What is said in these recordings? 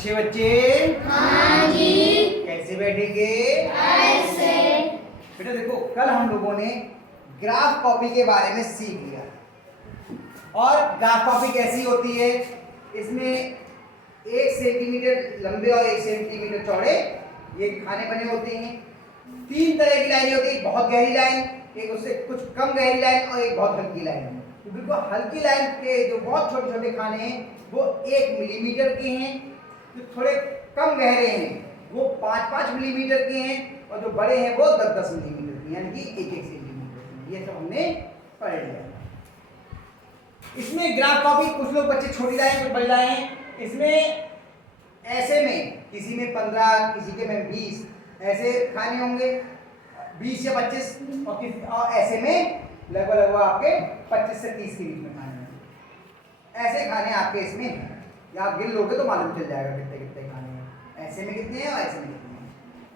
अच्छे बच्चे हाँ जी। कैसे बैठेंगे? ऐसे। बेटा देखो, कल हम लोगों ने ग्राफ कॉपी के बारे में सीख लिया। और ग्राफ कॉपी कैसी होती है? इसमें 1 सेंटीमीटर लंबे और 1 सेंटीमीटर चौड़े ये खाने बने होते हैं। 3 तरह की लाइनें होती है, बहुत गहरी लाइन, एक उससे कुछ कम गहरी लाइन और एक बहुत हल्की लाइन। तो बिल्कुल हल्की लाइन के जो बहुत छोटे छोटे खाने हैं वो 1 मिलीमीटर के हैं, जो थोड़े कम गहरे हैं वो 5-5 मिलीमीटर के हैं, और जो बड़े हैं वो 10-10 मिलीमीटर के, यानी कि 1-1 सेंटीमीटर। ये सब हमने पढ़ लिया। इसमें ग्राफ कॉपी कुछ लोग बच्चे छोटी लाइन कुछ बड़ी लाइन, इसमें ऐसे में किसी में 15 किसी के में 20 ऐसे खाने होंगे, 20 या 25, और ऐसे में लगभग आपके 25 से 30 के बीच में खाने होंगे। ऐसे खाने आपके इसमें हैं, या आप गिन लोगे तो मालूम चल जाएगा कितने कितने खाने हैं, ऐसे में कितने हैं और ऐसे में कितने हैं।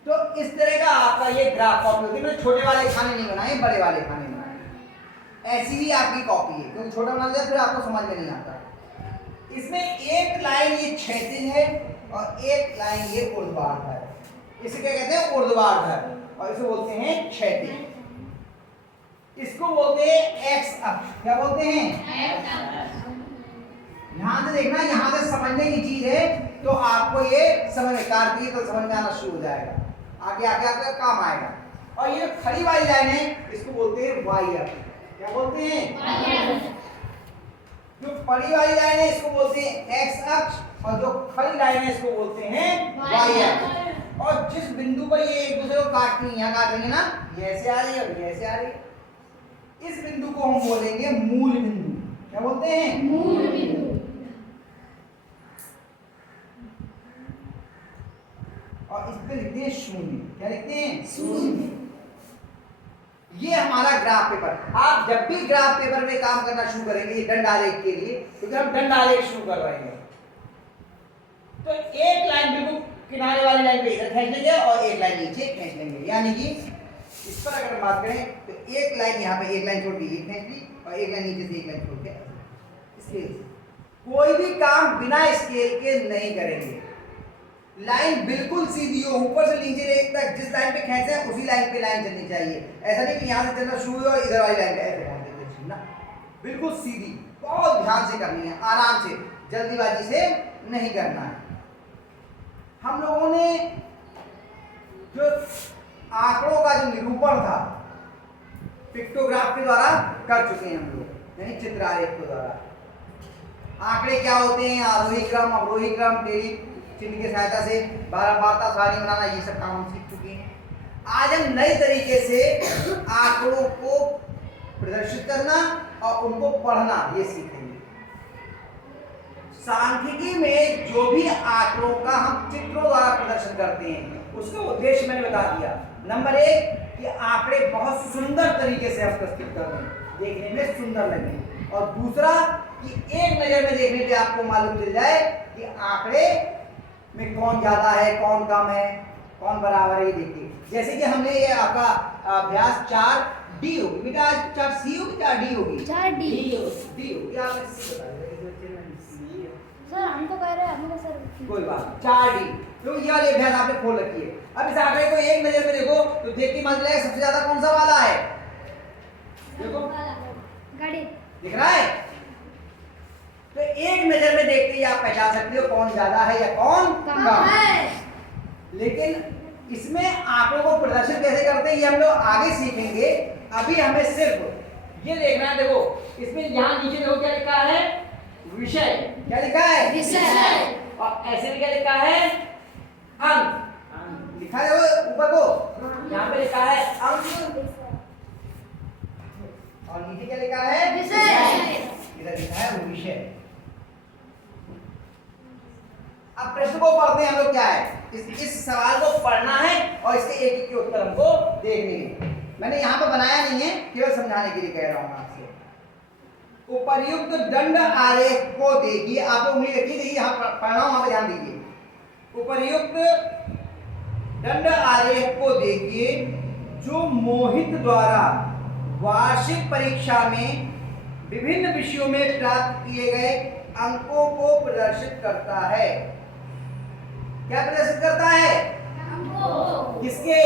तो इस तरह का आपका ये ग्राफ कॉपी होती है। मैंने छोटे वाले खाने नहीं बनाए, बड़े वाले खाने बनाए। ऐसी ही आपकी कॉपी है, क्योंकि छोटा बना दिया फिर आपको समझ में नहीं आता। इसमें एक लाइन ये क्षैतिज है और एक लाइन ये ऊर्ध्वाधर है। इसे क्या कहते हैं? ऊर्ध्वाधर, और इसे बोलते हैं क्षैतिज। इसको बोलते हैं एक्स अक्ष। क्या बोलते हैं? यहां से देखना, यहां से समझने की चीज है, तो आपको ये समझ में कार्तीय तो समझ में आना शुरू हो जाएगा, आगे आगे आगे काम आएगा। और ये खड़ी वाली लाइन है, इसको बोलते हैं वाई अक्ष। क्या बोलते हैं? जो पड़ी वाली लाइन है इसको बोलते हैं एक्स अक्ष, और जो खड़ी लाइन है इसको बोलते हैं वाई अक्ष। और जिस बिंदु पर ये एक दूसरे को काटती है, यहाँ काट रही है ना, ये ऐसे आ रही है और ये ऐसे आ रही है, इस बिंदु को हम बोलेंगे मूल बिंदु। क्या बोलते हैं? मूल बिंदु। और इस पे लिखते हैं शून्य। क्या लिखते हैं? शून्य। ये हमारा ग्राफ पेपर। आप जब भी ग्राफ पेपर में काम करना शुरू करेंगे, ये दंड आलेख के लिए, क्योंकि हम दंड आलेख शुरू कर रहे हैं, तो एक लाइन बिल्कुल किनारे वाली लाइन पे इधर खींच लेंगे और एक लाइन नीचे खींच लेंगे। यानी कि इस पर अगर हम बात करें तो एक लाइन यहाँ पे एक लाइन छोड़ दी, एक खींच ली, और एक लाइन नीचे से एक लाइन छोड़ के स्केल से। कोई भी काम बिना स्केल के नहीं करेंगे। लाइन बिल्कुल सीधी हो, ऊपर से नीचे तक जिस लाइन पे खींचे हैं उसी लाइन पे लाइन चलनी चाहिए। ऐसा नहीं कि यहाँ से चलना शुरू हो और इधर वाली लाइन पे ऐसे पहुंच देते ना, बिल्कुल सीधी। बहुत ध्यान से करनी है, आराम से, जल्दीबाजी से नहीं करना है। हम लोगों ने जो आंकड़ों का जो निरूपण था पिक्टोग्राफ के द्वारा कर चुके हैं हम लोग, यानी चित्रालेख के द्वारा। आंकड़े क्या होते हैं, आरोही क्रम, अवरोही क्रम, टेली चिन्ह की सहायता से वार्ता सारणी बनाना, ये सब काम हम सीख चुके हैं। आज हम नए तरीके से आंकड़ों को प्रदर्शित करना और उनको पढ़ना ये सीखेंगे। सांख्यिकी में जो भी आंकड़ों का हम चित्रों द्वारा प्रदर्शन करते हैं उसका उद्देश्य मैंने बता दिया। नंबर 1 कि आंकड़े बहुत सुंदर तरीके से हम प्रस्तुत कर रहे हैं, देखने में सुंदर लगे, और दूसरा कि एक नजर में देखने पे आपको मालूम चल जाए कि आंकड़े में कौन ज्यादा है, कौन कम है, कौन बराबर है। ये देखिए, जैसे कि हमने ये आपका अभ्यास 4D होगी बेटा, आज 4C होगी 4D होगी? 4D होगी। आपने C बता दिया सर, हम तो कह रहे हैं हमको सर। कोई बात 4D। तो ये वाले अभ्यास आपने खोल रखी है। अब इस आंकड़े को एक नजर में देखो तो देख के मान लिया सबसे ज्यादा कौन सा वाला है? देखो गाड़ी दिख रहा है। तो एक नजर में देखते ही आप पहचान सकते हो कौन ज्यादा है या कौन कम है। लेकिन इसमें आंकड़ों को प्रदर्शित कैसे करते हैं ये हम लोग आगे सीखेंगे। अभी हमें सिर्फ ये देखना है। देखो इसमें यहाँ नीचे देखो क्या लिखा है? विषय। क्या लिखा है? विषय। और ऐसे भी क्या लिखा है? अंक। लिखा है वो ऊपर को, यहाँ पे लिखा है अंक, और नीचे क्या लिखा है? विषय। इधर लिखा है वो विषय। अब प्रश्न को पढ़ते हैं हम लोग। क्या है इस सवाल को पढ़ना है और इसके एक एक के उत्तर हमको देखने हैं। मैंने यहाँ पे बनाया नहीं है, केवल समझाने के लिए कह रहा हूँ आपसे। उपर्युक्त दंड आलेख को देखिए, आप लोग उंगली रखिए, देखिए यहाँ पढ़ना हो, वहां पे ध्यान दीजिए। उपर्युक्त दंड आलेख को देखिए जो मोहित द्वारा वार्षिक परीक्षा में विभिन्न विषयों में प्राप्त किए गए अंकों को प्रदर्शित करता है। क्या प्रदर्शित करता है? किसके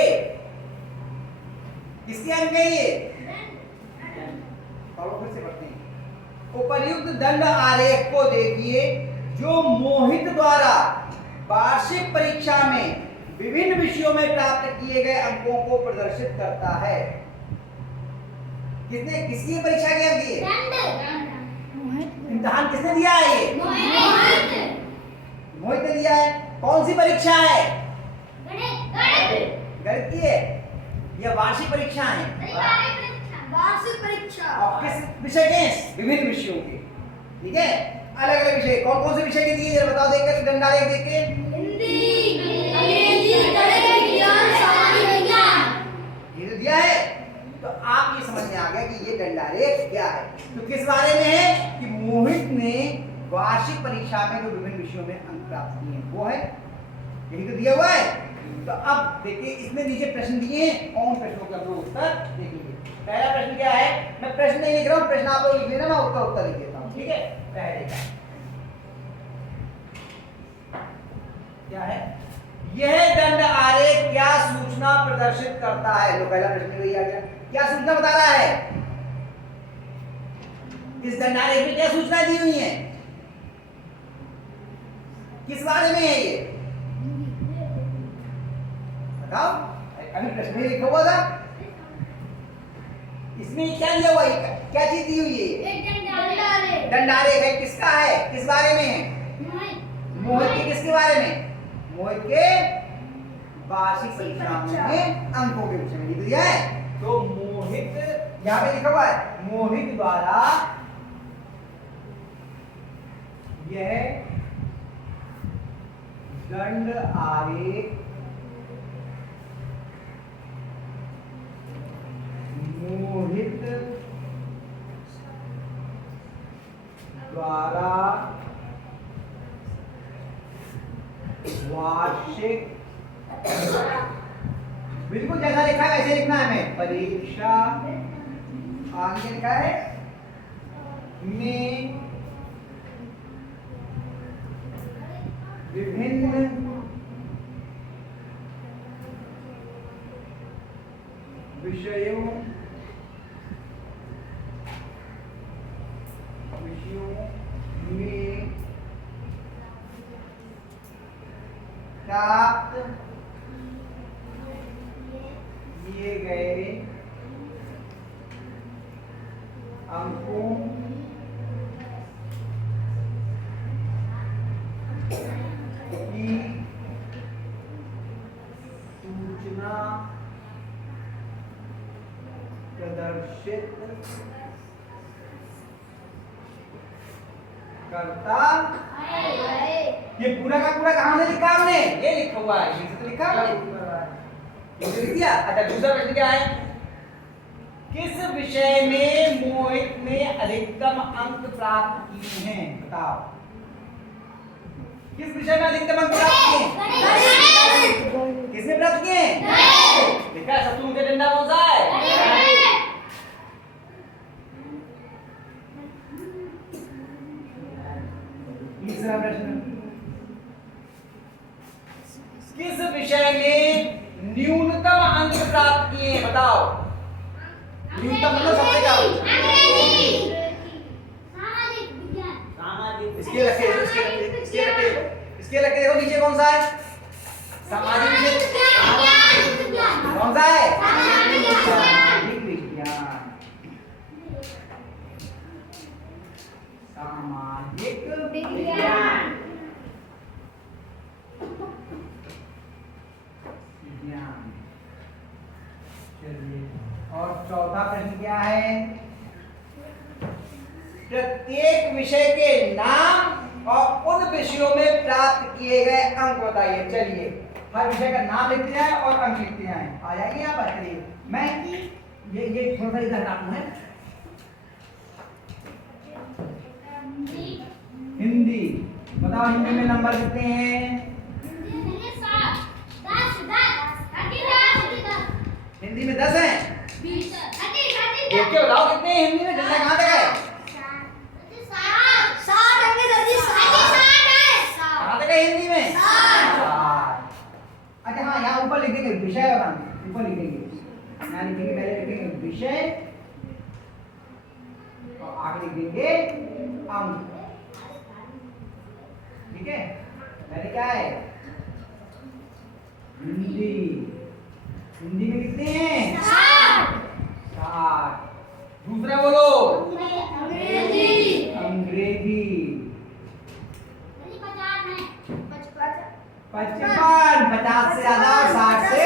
किसके अंक है ये? पढ़ो फिर से पढ़ते हैं। उपर्युक्त दंड आरेख को देखिए जो मोहित द्वारा वार्षिक परीक्षा में विभिन्न विषयों में प्राप्त किए गए अंकों को प्रदर्शित करता है। किसने किसकी परीक्षा की अंक ये? इम्तिहान किसने दिया है ये? मोहित ने दिया है। कौन सी परीक्षा है? गणित की है या वार्षिक परीक्षा है? वार्षिक परीक्षा। और किस विषय के? विभिन्न विषयों के। ठीक है, अलग अलग विषय। कौन कौन से विषय के दिए जरा बताओ, देखकर डंडा लेके देख के। हिंदी, अंग्रेजी, गणित, विज्ञान, सामाजिक विज्ञान। ये तो दिया है। तो आप ये समझ में आ गया कि ये दंडालेख क्या है। तो किस बारे में है कि मोहित ने वार्षिक परीक्षा में जो विभिन्न विषयों में अंक प्राप्त किए हैं वो है, यही तो दिया हुआ है। तो अब देखिए इसमें नीचे प्रश्न दिए हैं और उन प्रश्नों का हम लोग उत्तर देखेंगे। पहला प्रश्न क्या है? मैं प्रश्न नहीं लिख रहा हूँ, प्रश्न आप लोग लिख लेना, मैं उसका उत्तर लिख देता हूँ। ठीक है, पहले का क्या है? यह दंड आरेख क्या सूचना प्रदर्शित करता है? तो पहला प्रश्न वही आ गया, क्या सूचना बता रहा है? इस दंड आरेख में क्या सूचना दी हुई है? किस बारे में है ये? बताओ, अभी प्रश्न में लिखा हुआ था, इसमें क्या दिया हुआ है? क्या चीज दी हुई है? दंडारेख है। किसका है? किस बारे में है? मोहित के किसके बारे में? मोहित के वार्षिक परीक्षा में अंकों के विषय में दिया है। तो मोहित यहाँ पे लिखा हुआ है, मोहित द्वारा यह दंड आरेख मोहित द्वारा वार्षिक, बिल्कुल जैसा लिखा है वैसे लिखना है हमें, परीक्षा आगे लिखा है में विभिन्न विषयों में प्राप्त किए गए अंकों की सूचना प्रदर्शित करता है। ये पूरा का पूरा कहां से लिखा हमने? ये लिखा हुआ है, ये तो लिखा हमने, ये लिख दिया। अच्छा, दूसरा प्रश्न क्या है? किस विषय में मोहित ने अधिकतम अंक प्राप्त किए हैं? बताओ, किस विषय में अधिकतम अंक प्राप्त किए हैं? किसने प्राप्त किए हैं? लिखा है सबसे ऊंचा डंडा कौन सा है? तीसरा प्रश्न, किस विषय में न्यूनतम अंक प्राप्त किए हैं? बताओ, न्यूनतम मतलब सबसे कम। इसके रखे इसके रखे देखो नीचे कौन सा है? सामाजिक विषय कौन सा है? सामाजिक विज्ञान। सामाजिक विज्ञान। चलिए, और चौथा प्रश्न क्या है? प्रत्येक विषय के नाम और उन विषयों में प्राप्त किए गए अंक बताइए। चलिए, हर विषय का नाम लिखते जाएं और अंक लिखते जाएं। आ जाएंगे यहाँ पर। चलिए, मैं ये थोड़ा सा इधर हटाऊं है। हिंदी बताओ, हिंदी में नंबर कितने हैं? हिंदी में 10 हैं। देख के बताओ कितने हैं हिंदी में? डंडा कहाँ तक है? कहाँ तक है हिंदी में? 7। लिख देंगे विषय और अंक, ऊपर लिखेंगे यहाँ लिखेंगे, पहले लिखेंगे विषय और आगे लिख देंगे अंक। ठीक है, पहले क्या है हिंदी, हिंदी में कितने हैं 60। दूसरा बोलो अंग्रेजी अंग्रेजी 55, 50 से ज्यादा और 60 से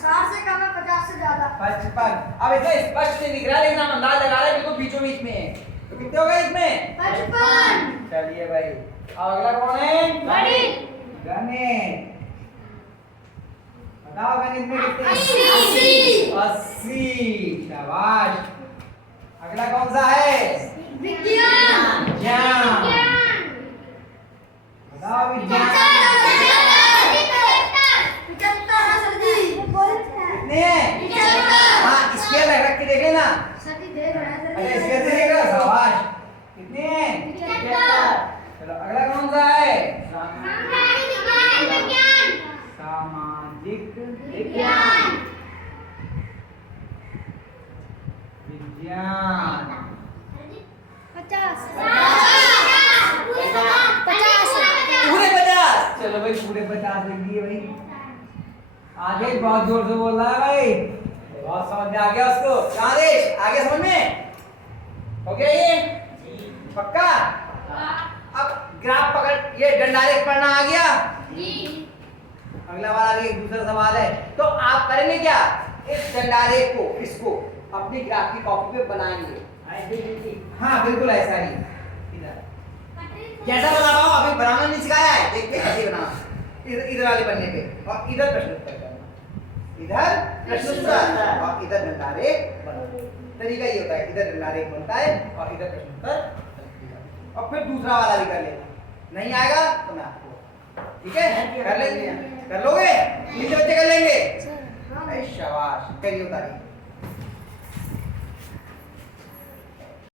60 से कम है, 50 से ज्यादा 55। अब इसे स्पष्ट नहीं दिख रहा है लेकिन हम अंदाज लगा रहे हैं बिल्कुल बीचों बीच में है, तो कितने हो गए इसमें 55। चलिए भाई, अब अगला कौन है गणित गणित। बताओ गणित में कितने 80। शाबाश। अगला कौन सा है विज्ञान विज्ञान। बताओ विज्ञान 75 कितने हैं? हाँ स्केल रख के देख लेना। अच्छा स्केल से देख रहे हो, शाबाश। कितने हैं? चलो अगला कौन सा है सामाजिक विज्ञान। विज्ञान 50 पूरे 50। चलो भाई पूरे 50 लिख दिए भाई। आगे बहुत जोर से बोल रहा है भाई, बहुत समझ में आ गया उसको। आदेश आगे समझ में हो गया ये पक्का। अब ग्राफ पकड़, ये डंडारेख पढ़ना आ गया। अगला वाला भी एक दूसरा सवाल है, तो आप करेंगे क्या, इस डंडारेख को इसको अपनी ग्राफ की कॉपी पे बनाएंगे। हाँ बिल्कुल ऐसा ही। इधर कैसा बना पाओ, अभी बनाना नहीं सिखाया है, देखते हैं कैसे बनाना। इधर वाले पन्ने पे और इधर प्रश्न उत्तर करना, इधर प्रश्न उत्तर और इधर डंडारेख बनाना। तरीका ये होता है, इधर डंडारेख बनता है और इधर प्रश्न उत्तर, और फिर दूसरा वाला भी कर लेना। नहीं आएगा तो मैं आपको, ठीक है कर लेंगे, कर लोगे, नीचे बच्चे कर लेंगे। शाबाश, करिए उतारिए।